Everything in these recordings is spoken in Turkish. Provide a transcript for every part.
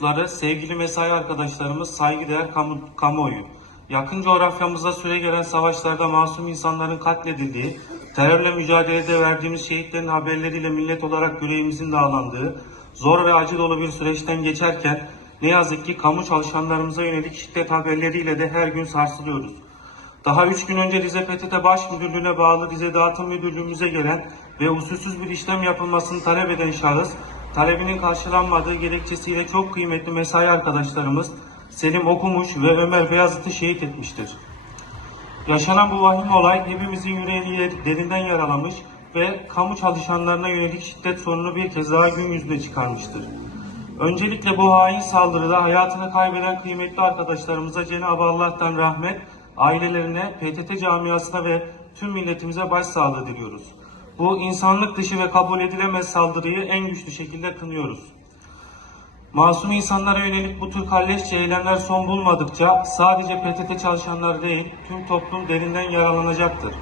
mensupları, sevgili mesai arkadaşlarımız, saygıdeğer kamu, kamuoyu. Yakın coğrafyamızda süre gelen savaşlarda masum insanların katledildiği, terörle mücadelede verdiğimiz şehitlerin haberleriyle millet olarak yüreğimizin dağlandığı, zor ve acı dolu bir süreçten geçerken ne yazık ki kamu çalışanlarımıza yönelik şiddet haberleriyle de her gün sarsılıyoruz. Daha üç gün önce Rize PTT Baş Müdürlüğü'ne bağlı Rize Dağıtım Müdürlüğümüze gelen ve usulsüz bir işlem yapılmasını talep eden şahıs, talebinin karşılanmadığı gerekçesiyle çok kıymetli mesai arkadaşlarımız Selim Okumuş ve Ömer Beyazıt'ı şehit etmiştir. Yaşanan bu vahim olay hepimizin yüreğini derinden yaralamış ve kamu çalışanlarına yönelik şiddet sorunu bir kez daha gün yüzüne çıkarmıştır. Öncelikle bu hain saldırıda hayatını kaybeden kıymetli arkadaşlarımıza Cenab-ı Allah'tan rahmet, ailelerine, PTT camiasına ve tüm milletimize başsağlığı diliyoruz. Bu insanlık dışı ve kabul edilemez saldırıyı en güçlü şekilde kınıyoruz. Masum insanlara yönelik bu tür kalleşçe eylemler son bulmadıkça sadece PTT çalışanları değil tüm toplum derinden yaralanacaktır.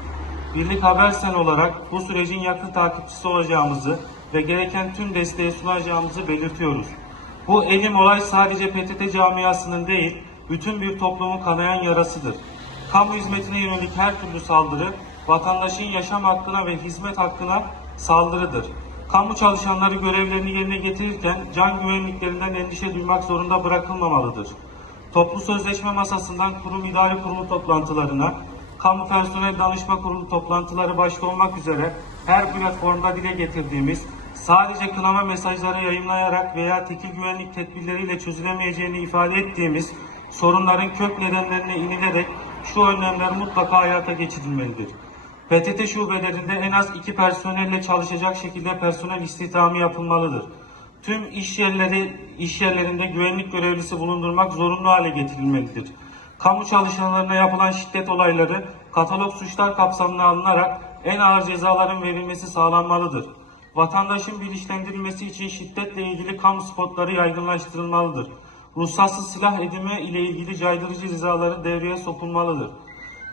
Birlik Habersen olarak bu sürecin yakın takipçisi olacağımızı ve gereken tüm desteği sunacağımızı belirtiyoruz. Bu elim olay sadece PTT camiasının değil bütün bir toplumun kanayan yarasıdır. Kamu hizmetine yönelik her türlü saldırı vatandaşın yaşam hakkına ve hizmet hakkına saldırıdır. Kamu çalışanları görevlerini yerine getirirken can güvenliklerinden endişe duymak zorunda bırakılmamalıdır. Toplu sözleşme masasından kurum idari kurulu toplantılarına, kamu personel danışma kurulu toplantıları başta olmak üzere her platformda dile getirdiğimiz, sadece kınama mesajları yayınlayarak veya tekil güvenlik tedbirleriyle çözülemeyeceğini ifade ettiğimiz sorunların kök nedenlerine inilerek şu önlemler mutlaka hayata geçirilmelidir. PTT şubelerinde en az iki personelle çalışacak şekilde personel istihdamı yapılmalıdır. Tüm iş yerleri iş yerlerinde güvenlik görevlisi bulundurmak zorunlu hale getirilmelidir. Kamu çalışanlarına yapılan şiddet olayları katalog suçlar kapsamına alınarak en ağır cezaların verilmesi sağlanmalıdır. Vatandaşın bilinçlendirilmesi için şiddetle ilgili kamu spotları yaygınlaştırılmalıdır. Ruhsatsız silah edimi ile ilgili caydırıcı cezaları devreye sokulmalıdır.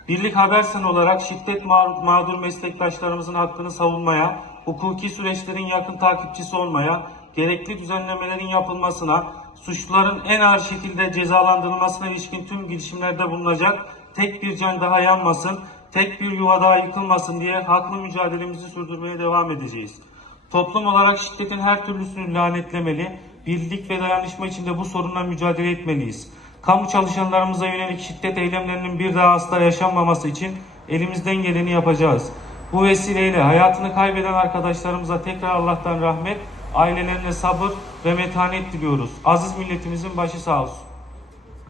Birlik Habersen olarak şiddet mağdur, meslektaşlarımızın hakkını savunmaya, hukuki süreçlerin yakın takipçisi olmaya, gerekli düzenlemelerin yapılmasına, suçluların en ağır şekilde cezalandırılmasına ilişkin tüm girişimlerde bulunacak, tek bir can daha yanmasın, tek bir yuva daha yıkılmasın diye haklı mücadelemizi sürdürmeye devam edeceğiz. Toplum olarak şiddetin her türlüsünü lanetlemeli, birlik ve dayanışma içinde bu sorunla mücadele etmeliyiz. Kamu çalışanlarımıza yönelik şiddet eylemlerinin bir daha asla yaşanmaması için elimizden geleni yapacağız. Bu vesileyle hayatını kaybeden arkadaşlarımıza tekrar Allah'tan rahmet, ailelerine sabır ve metanet diliyoruz. Aziz milletimizin başı sağ olsun.